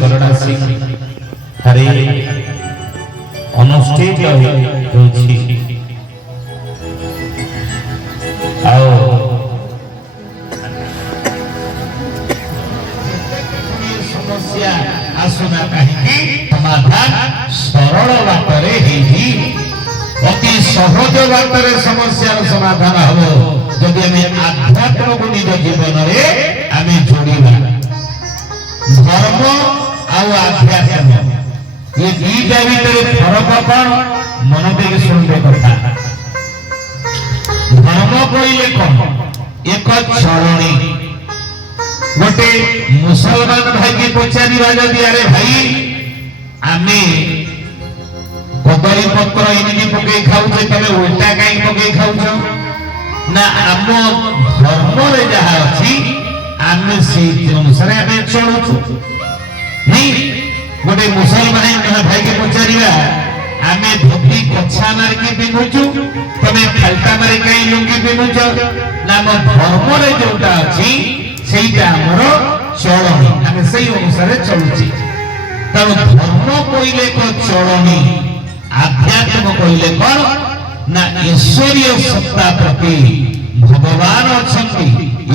करड़ा सिंह हरे अनुष्ठित होछि आओ समस्या आसुना कहीं समाधान सरल बाटरे हेही अति सहज बाटरे समस्या समाधान हबो जदि हमें आध्यात्म को निज जीवन रे हमें जोड़ीबा धर्म आउ आध्यात्म ये दीटा भितर फरक कौन मन देके सुनबे कथा धर्म कहले कौन एक चरणी गोटे मुसलमान भाई के पचारिबा जदि अरे भाई आमे कदली पत्र इनकी पके खाऊचे तमे उल्टा काई पके खाऊछो ना आम धर्म रे जहा अछि आमे से अनुसार आमे चलुछु नहीं गोटे मुसलमान भाई के पचारिबा आमे धोती कच्छा मार के पिनुछु तमे फालता मार के लुंगी पिनुछो ना आम धर्म रे जोटा अछि सेटा हमर चलनी आमे सेही अनुसार चलुछि तब धर्म कइले को चलनी आध्यात्म कइले कोन ना ईश्वरीय सत्ता प्रति भगवान अछंती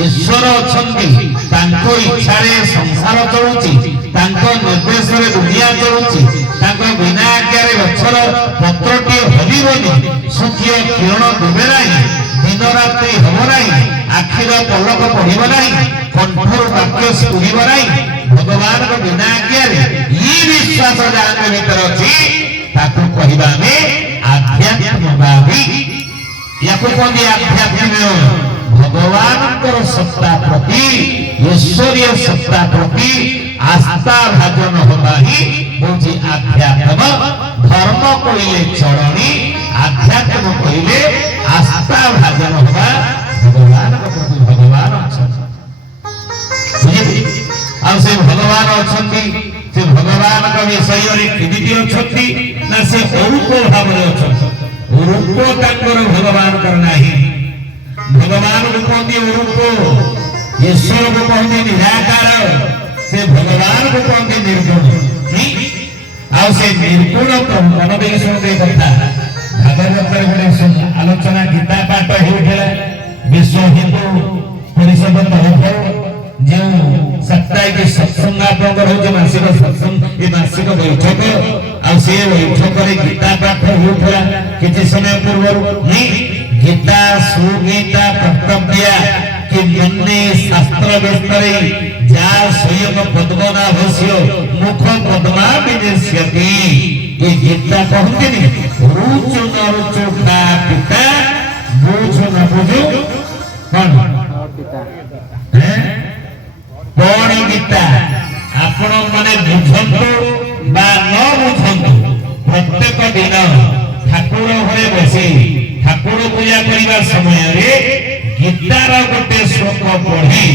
ईश्वर अछंती तांको इच्छा रे संसार चलुछि तांको निर्देश रे दुनिया चलुछि तांको बिना आज्ञा रे गछर पत्रटी हलिबनी सूर्य किरण डुबे नाही दिन रात्रि हबो नाही आखिर पलक पड़िब नाही कंठर वाक्य स्फुरिब नाही भगवान को बिना आज्ञा रे ई विश्वास जान भीतर अछि ताकू कहिबा में आध्यात्मवादी याको कोन आध्यात्म भगवान कर सत्ता प्रति ईश्वरीय सत्ता प्रति आस्था भाजन होबा ही होछि आध्यात्म धर्म कइले चरणी आध्यात्म कइले आस्था भाजन होबा भगवान के प्रति भगवान अछंती बुझिली आ से भगवान अछंती से भगवान का विषय रे किदिति अछंती ना से अरूप भाव रे अछंती रूप तांकर भगवान कर नाही भगवान को कहते रूप ईश्वर को कहते निराकार से भगवान को कहते निर्गुण नहीं आ से निर्गुण को मन देख सुनते कथा भागवत रे बडे आलोचना गीता पाठ हेउठला विश्व हिंदू परिषद तरफ जो सप्ताहिक सत्संग आपनकर हो मासिक सत्संग ए मासिक बैठक आ से बैठक रे गीता पाठ हेउठला किछि समय पूर्व नहीं गीता सुगीता कर्तव्य कि मन्ने शास्त्र विस्तरे जा स्वयं पद्मनाभस्य मुख पद्मा विनिश्यति ये गीता कहते नहीं रुचु न रुचु का पिता बुझु न बुझु कौन हैं कौन गीता आपण माने बुझंतु बा न बुझंतु प्रत्येक दिन ठाकुर घरे बसी ठाकुर पूजा करबा समय रे गीतार गोटे श्लोक पढ़ी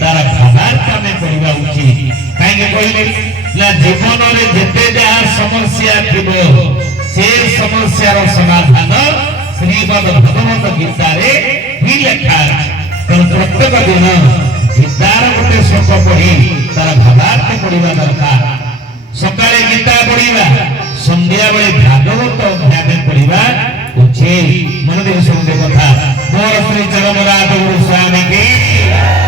तार भावार्थ में पढ़िबा उचित काहे कहले ना जीवन रे जेते जहा समस्या थिबो से समस्यार समाधान श्रीमद् भगवत गीता रे ही लिखा है प्रत्येक दिन गीतार गोटे श्लोक पढ़ी तार भावार्थ पढ़िबा दरकार सकाळे गीता पढ़िबा संध्या बेले भागवत अध्याय पढ़िबा उचित मन देख सुनते कथा मोर श्री चरमराज गुरु स्वामी की